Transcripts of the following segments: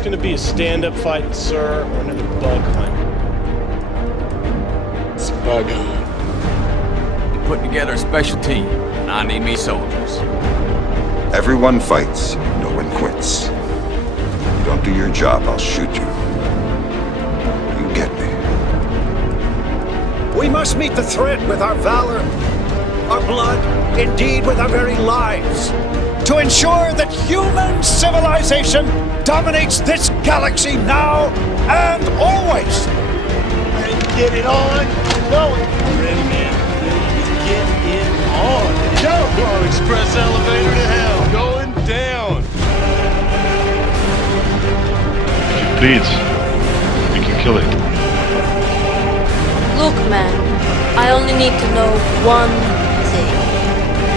this going to be a stand-up fight, sir, or another bug hunt? It's a bug hunt. We put together a special team, and I need me soldiers. Everyone fights, no one quits. If you don't do your job, I'll shoot you. You get me. We must meet the threat with our valor, our blood, indeed with our very lives, to ensure that human civilization dominates this galaxy now and always. Ready to get it on? Going. Ready, man. Ready to get it on. Go! Express elevator to hell. Going down. If he bleeds, we can kill it. Look, man, I only need to know one thing.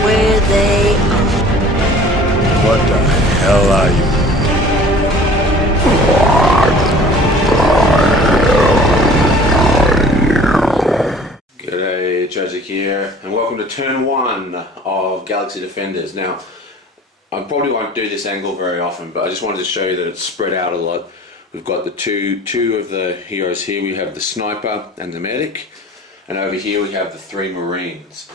Where they are. What the hell are you? G'day, Tragic here, and welcome to turn 1 of Galaxy Defenders. Now, I probably won't do this angle very often, but I just wanted to show you that it's spread out a lot. We've got the two of the heroes here. We have the sniper and the medic, and over here we have the 3 marines.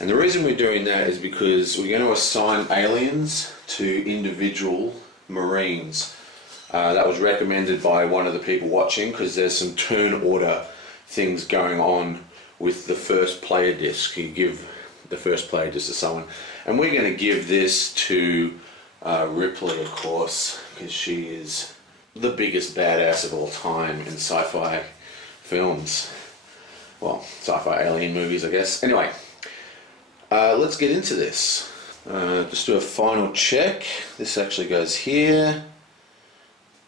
And the reason we're doing that is because we're going to assign aliens to individual marines. That was recommended by one of the people watching because there's some turn order things going on with the first player disc. You give the first player disc to someone, and we're going to give this to Ripley, of course, because she is the biggest badass of all time in sci-fi films. Well, sci-fi alien movies, I guess. Anyway, let's get into this. Just do a final check. This actually goes here,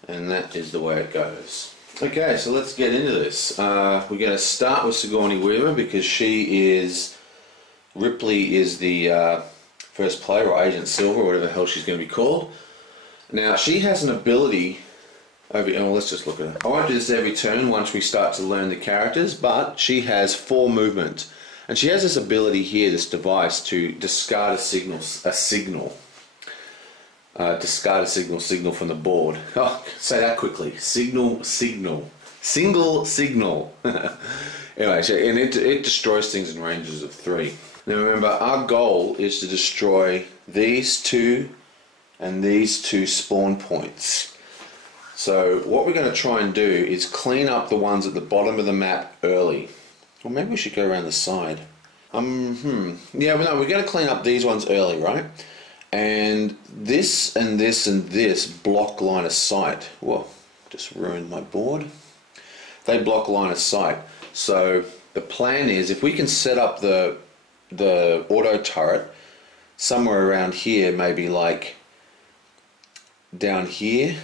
and that is the way it goes. Okay, so let's get into this. We're going to start with Sigourney Weaver because Ripley is the first player, or Agent Silver, whatever the hell she's going to be called. Now, she has an ability over here. Oh, let's just look at her. I won't do this every turn once we start to learn the characters, but she has 4 movement. And she has this ability here, this device, to discard a signal from the board. Oh, say that quickly. Single signal. Anyway, and it destroys things in ranges of 3. Now remember, our goal is to destroy these 2 and these 2 spawn points. So what we're going to try and do is clean up the ones at the bottom of the map early. Or maybe we should go around the side. Yeah, well, no, we're going to clean up these ones early, right? And this and this and this block line of sight. Whoa, just ruined my board. They block line of sight. So the plan is, if we can set up the auto turret somewhere around here, maybe like down here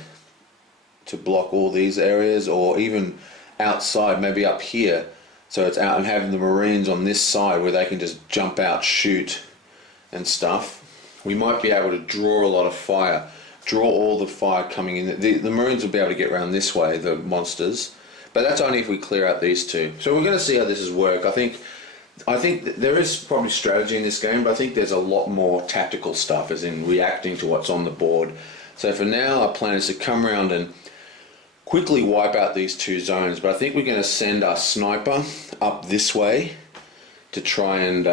to block all these areas, or even outside, maybe up here, so it's out, and having the marines on this side where they can just jump out, shoot and stuff. We might be able to draw a lot of fire, draw all the fire coming in. The marines will be able to get around this way, the monsters, but that's only if we clear out these 2. So we're going to see how this is work. I think there is probably strategy in this game, but I think there's a lot more tactical stuff, as in reacting to what's on the board. So for now, our plan is to come around and quickly wipe out these 2 zones, but I think we're going to send our sniper up this way to try and,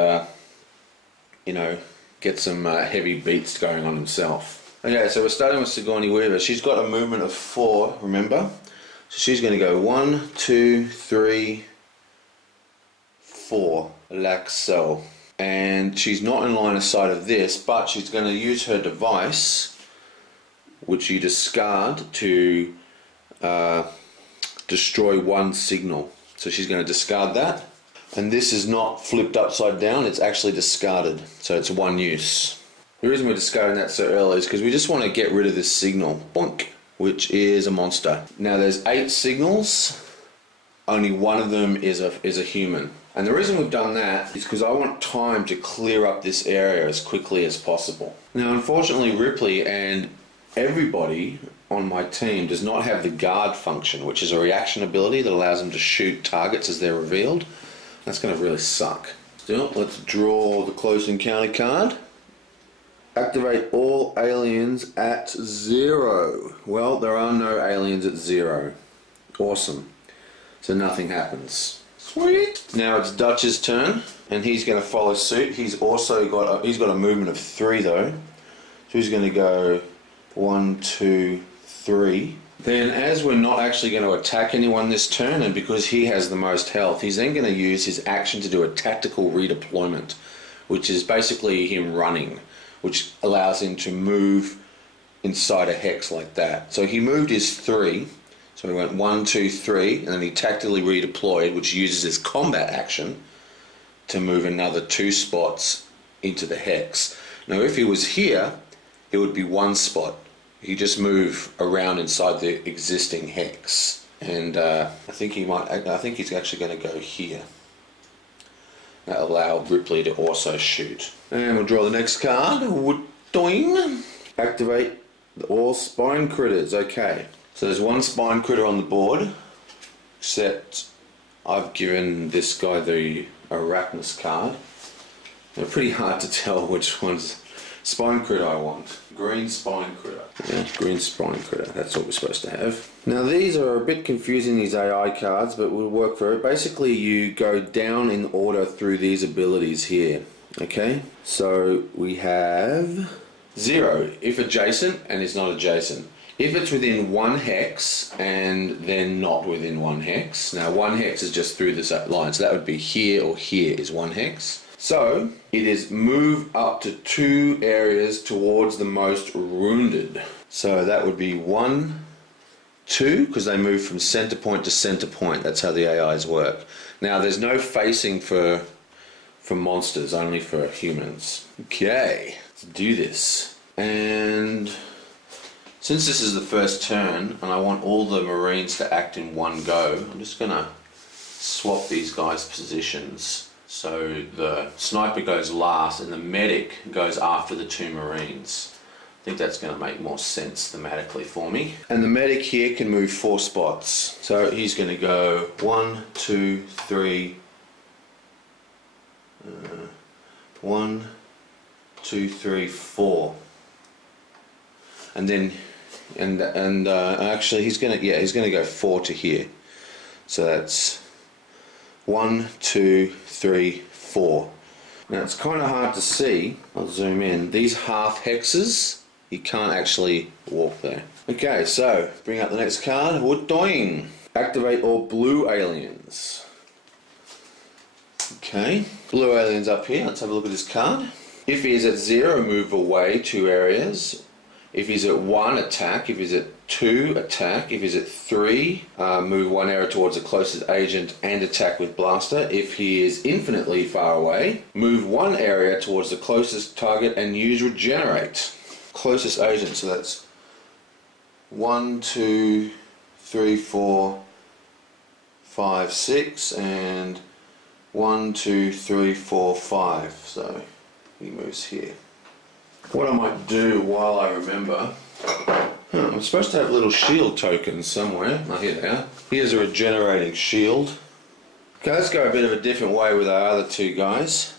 you know, get some heavy beats going on himself. Okay, so we're starting with Sigourney Weaver. She's got a movement of 4, remember? So she's going to go 1, 2, 3, 4, like so. And she's not in line of sight of this, but she's going to use her device, which you discard, to destroy 1 signal. So she's going to discard that, and this is not flipped upside down, it's actually discarded, so it's 1 use. The reason we're discarding that so early is because we just want to get rid of this signal, bonk, which is a monster. Now there's 8 signals, only 1 of them is a human. And the reason we've done that is because I want time to clear up this area as quickly as possible. Now unfortunately, Ripley and everybody on my team does not have the guard function, which is a reaction ability that allows them to shoot targets as they're revealed. That's going to really suck. Still, let's draw the close encounter card. Activate all aliens at 0. Well, there are no aliens at 0. Awesome. So nothing happens. Sweet. Now it's Dutch's turn, and he's going to follow suit. He's also got a movement of 3 though. So he's going to go 1, 2, 3. Then, as we're not actually going to attack anyone this turn, and because he has the most health, he's then going to use his action to do a tactical redeployment, which is basically him running, which allows him to move inside a hex like that. So he moved his 3, so he went 1, 2, 3, and then he tactically redeployed, which uses his combat action to move another 2 spots into the hex. Now if he was here, it would be 1 spot. He just move around inside the existing hex, and I think he's actually going to go here. That allow Ripley to also shoot. And we'll draw the next card. Doing. Activate all spine critters. Okay. So there's 1 spine critter on the board, except I've given this guy the Arachnus card. They're pretty hard to tell which one's spine critter I want. Green spine critter. Yeah, green spine critter. That's what we're supposed to have. Now these are a bit confusing, these AI cards, but we'll work for it. Basically you go down in order through these abilities here. Okay? So we have 0 if adjacent and it's not adjacent. If it's within 1 hex and then not within 1 hex. Now 1 hex is just through this line, so that would be here or here is 1 hex. So it is move up to 2 areas towards the most wounded. So that would be 1, 2, because they move from center point to center point. That's how the AIs work. Now there's no facing for monsters, only for humans. Okay, let's do this. And since this is the first turn and I want all the Marines to act in one go, I'm just gonna swap these guys' positions. So the sniper goes last and the medic goes after the 2 Marines. I think that's going to make more sense thematically for me. And the medic here can move 4 spots. So he's going to go 1, 2, 3, 1, 2, 3, 4. And then, actually he's going to go 4 to here. So that's 1, 2, 3, 4. Now it's kind of hard to see. I'll zoom in. These half hexes, you can't actually walk there. Okay, so bring up the next card. What doing? Activate all blue aliens. Okay, blue aliens up here. Let's have a look at this card. If he is at 0, move away 2 areas. If he's at 1, attack. If he's at 2, attack. If he's at 3, move 1 area towards the closest agent and attack with blaster. If he is infinitely far away, move 1 area towards the closest target and use regenerate. Closest agent, so that's 1, 2, 3, 4, 5, 6, and 1, 2, 3, 4, 5. So he moves here. What I might do while I remember, I'm supposed to have little shield tokens somewhere. Oh, here they are. Here's a regenerating shield. Okay, let's go a bit of a different way with our other 2 guys.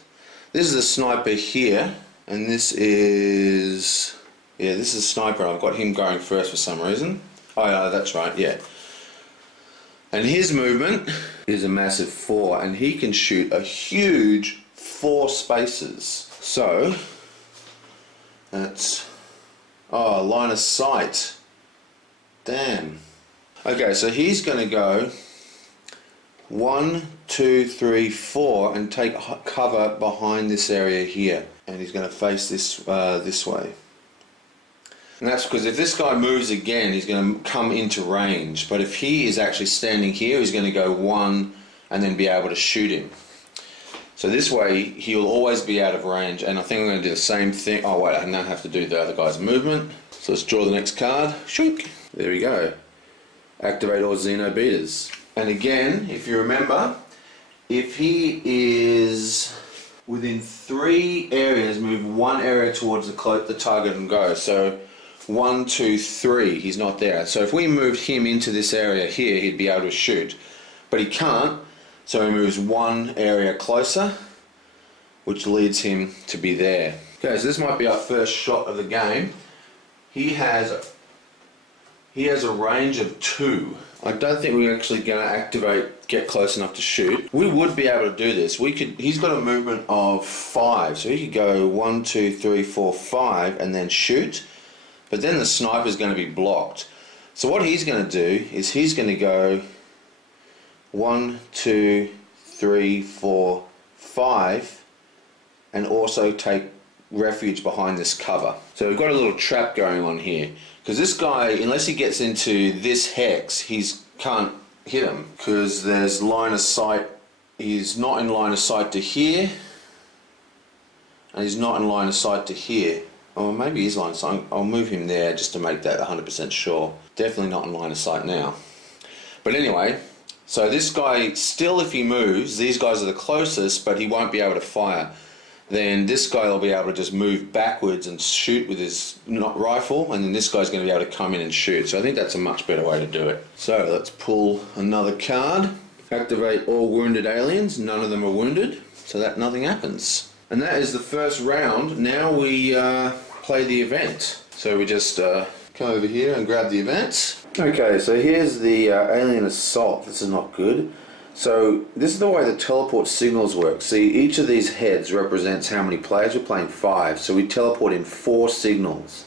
This is the sniper here, and this is a sniper. I've got him going first for some reason. Oh no, that's right, yeah. And his movement is a massive 4, and he can shoot a huge 4 spaces. So that's, oh, line of sight. Damn. Okay, so he's going to go 1, 2, 3, 4 and take cover behind this area here. And he's going to face this way. And that's because if this guy moves again, he's going to come into range. But if he is actually standing here, he's going to go 1 and then be able to shoot him. So this way, he'll always be out of range, and I think I'm going to do the same thing. Oh wait, I now have to do the other guy's movement. So let's draw the next card. Shook. There we go. Activate all Xenobetas. And again, if you remember, if he is within 3 areas, move 1 area towards the target and go. So 1, 2, 3, he's not there. So if we moved him into this area here, he'd be able to shoot. But he can't. So he moves 1 area closer, which leads him to be there. Okay, so this might be our first shot of the game. He has a range of 2. I don't think we're actually going to get close enough to shoot. We would be able to do this. He's got a movement of 5, so he could go 1, 2, 3, 4, 5 and then shoot. But then the sniper's going to be blocked. So what he's going to do is he's going to go 1, 2, 3, 4, 5 and also take refuge behind this cover. So we've got a little trap going on here. Because this guy, unless he gets into this hex, he can't hit him. Because there's line of sight. He's not in line of sight to here. And he's not in line of sight to here. Or maybe he's line of sight. I'll move him there just to make that 100% sure. Definitely not in line of sight now. But anyway, so this guy, still if he moves, these guys are the closest, but he won't be able to fire. Then this guy will be able to just move backwards and shoot with his rifle, and then this guy's going to be able to come in and shoot. So I think that's a much better way to do it. So let's pull another card. Activate all wounded aliens. None of them are wounded, so that nothing happens. And that is the first round. Now we play the event. So we just come over here and grab the event. Okay, so here's the alien assault. This is not good. So this is the way the teleport signals work. See, each of these heads represents how many players. We're playing 5, so we teleport in 4 signals.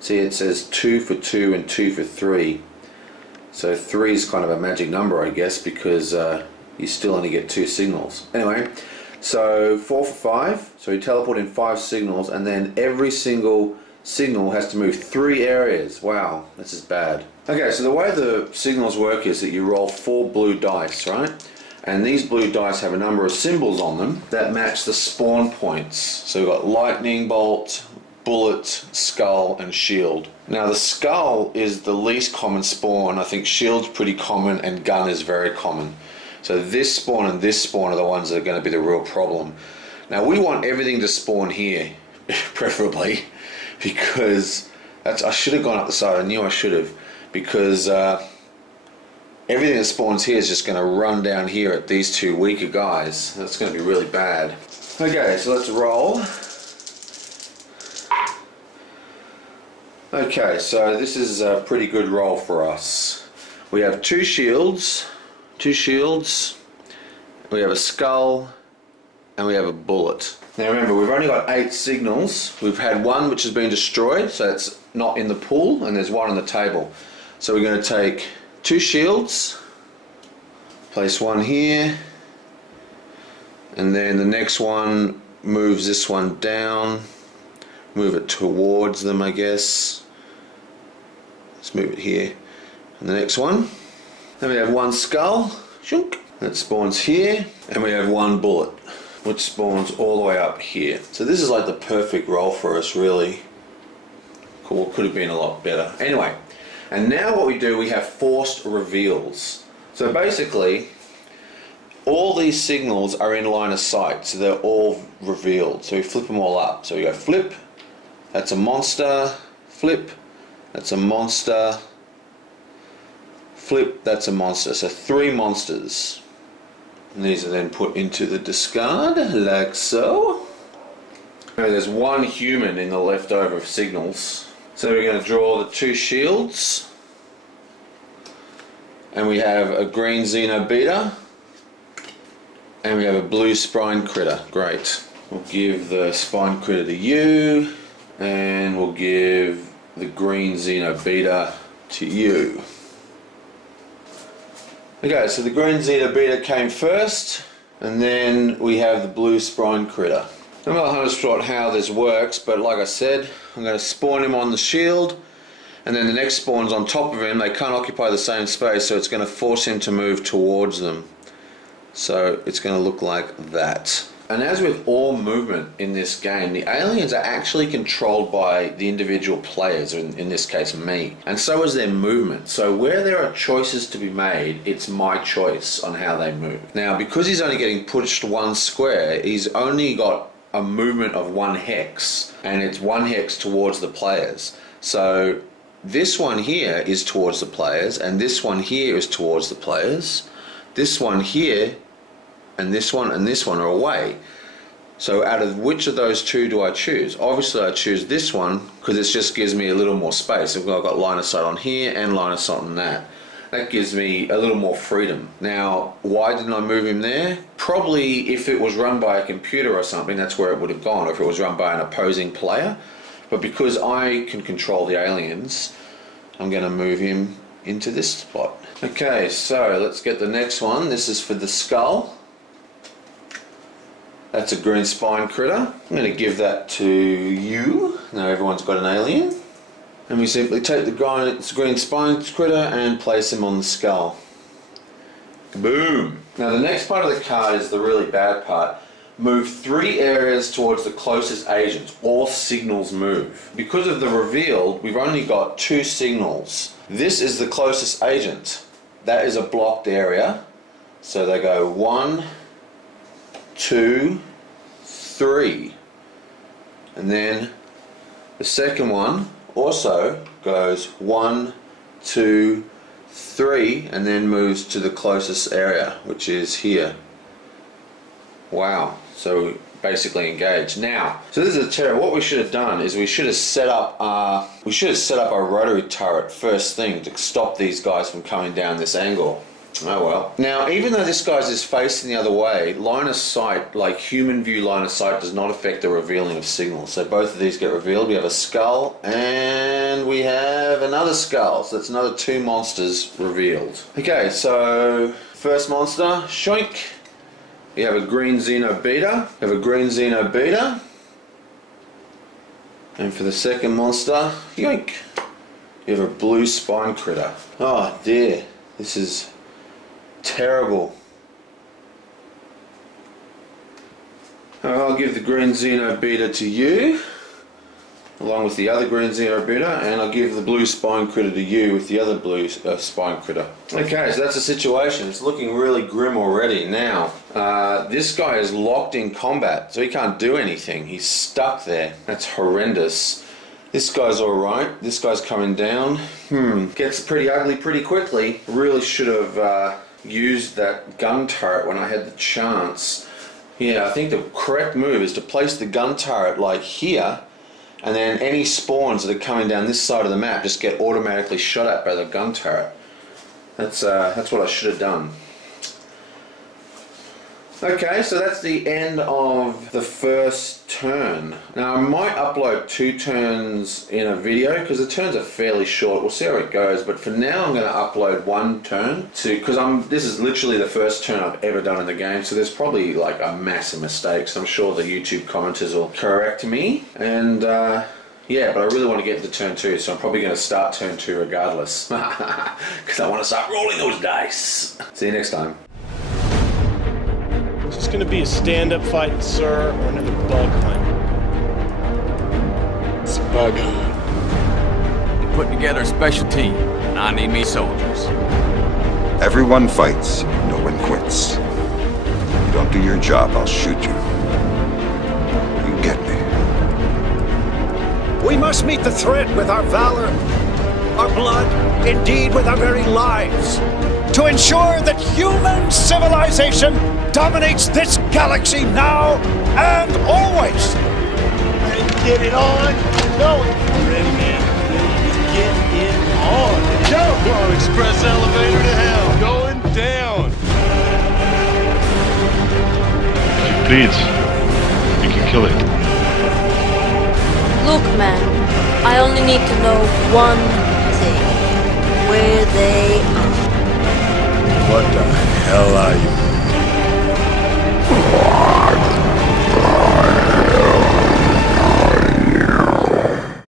See, it says 2 for 2 and 2 for 3. So 3 is kind of a magic number, I guess, because you still only get 2 signals. Anyway, so 4 for 5. So we teleport in 5 signals, and then every single signal has to move 3 areas. Wow, this is bad. Okay, so the way the signals work is that you roll 4 blue dice, right? And these blue dice have a number of symbols on them that match the spawn points. So we've got lightning bolt, bullet, skull, and shield. Now the skull is the least common spawn. I think shield's pretty common and gun is very common. So this spawn and this spawn are the ones that are going to be the real problem. Now we want everything to spawn here, preferably, because I should have gone up the side. I knew I should have. Because everything that spawns here is just going to run down here at these 2 weaker guys. That's going to be really bad. Okay, so let's roll. Okay, so this is a pretty good roll for us. We have 2 shields, we have a skull, and we have a bullet. Now remember, we've only got 8 signals. We've had 1 which has been destroyed, so it's not in the pool, and there's 1 on the table. So we're going to take 2 shields, place 1 here, and then the next one moves this one down, move it towards them, I guess. Let's move it here. And the next one. Then we have 1 skull, shunk, that spawns here, and we have 1 bullet, which spawns all the way up here. So this is like the perfect roll for us, really. Cool, could have been a lot better. Anyway. And now what we do, we have forced reveals. So basically, all these signals are in line of sight, so they're all revealed. So we flip them all up. So we go flip, that's a monster, flip, that's a monster, flip, that's a monster. So 3 monsters. And these are then put into the discard, like so. Now there's 1 human in the leftover signals. So we're going to draw the 2 shields, and we have a green Xenobeta, and we have a blue spine critter. Great. We'll give the spine critter to you, and we'll give the green Xenobeta to you. Okay, so the green Xenobeta came first, and then we have the blue spine critter. I'm not 100% sure how this works, but like I said, I'm going to spawn him on the shield, and then the next spawn's on top of him. They can't occupy the same space, so it's going to force him to move towards them. So it's going to look like that. And as with all movement in this game, the aliens are actually controlled by the individual players, in this case me. And so is their movement. So where there are choices to be made, it's my choice on how they move. Now, because he's only getting pushed 1 square, he's only got a movement of 1 hex, and it's 1 hex towards the players. So this one here is towards the players, and this one here is towards the players. This one here and this one are away. So out of which of those two do I choose? Obviously I choose this one because it just gives me a little more space. I've got line of sight on here and line of sight on that. That gives me a little more freedom. Now, why didn't I move him there? Probably if it was run by a computer or something, that's where it would have gone, or if it was run by an opposing player. But because I can control the aliens, I'm going to move him into this spot. Okay, so let's get the next one. This is for the skull. That's a green spine critter. I'm going to give that to you. Now everyone's got an alien. And we simply take the green spine critter and place him on the skull. Boom! Now the next part of the card is the really bad part. Move 3 areas towards the closest agents. All signals move. Because of the reveal, we've only got 2 signals. This is the closest agent. That is a blocked area. So they go 1, 2, 3. And then the second one also goes 1, 2, 3, and then moves to the closest area, which is here. Wow. So basically engaged. Now, so this is a terror. What we should have done is we should have set up our rotary turret first thing to stop these guys from coming down this angle. Oh well. Now, even though this guy's is facing the other way, line of sight, like human view line of sight, does not affect the revealing of signals. So both of these get revealed. We have a skull and we have another skull. So that's another 2 monsters revealed. Okay, so first monster, shoink. We have a green Xeno Beta. We have a green Xeno Beta. And for the second monster, yoink, you have a blue spine critter. Oh dear, this is terrible. I'll give the green Xeno Beta to you, along with the other green Xeno Beta, and I'll give the blue spine critter to you with the other blue spine critter. Okay, so that's the situation. It's looking really grim already. Now, this guy is locked in combat, so he can't do anything. He's stuck there. That's horrendous. This guy's alright. This guy's coming down. Gets pretty ugly pretty quickly. Really should have used that gun turret when I had the chance. Yeah, I think the correct move is to place the gun turret like here, and then any spawns that are coming down this side of the map just get automatically shot at by the gun turret. That's what I should have done. Okay, so that's the end of the first turn. Now I might upload 2 turns in a video because the turns are fairly short. We'll see how it goes, but for now I'm going to upload 1 turn because this is literally the first turn I've ever done in the game, so there's probably like a massive mistake. So I'm sure the YouTube commenters will correct me, and yeah, but I really want to get into turn 2, so I'm probably going to start turn 2 regardless because I want to start rolling those dice. See you next time. Is this gonna be a stand-up fight, sir, or another bug hunt? It's a bug hunt. We put together a special team, and I need me soldiers. Everyone fights, no one quits. You don't do your job, I'll shoot you. You get me. We must meet the threat with our valor, our blood, indeed with our very lives, to ensure that human civilization dominates this galaxy now and always. Ready to get it on? Going. Ready, man. Ready to get it on. Go! Come on, express elevator to hell. Going down. If he bleeds, we can kill it. Look, man, I only need to know one thing. Where they are. What the hell are you?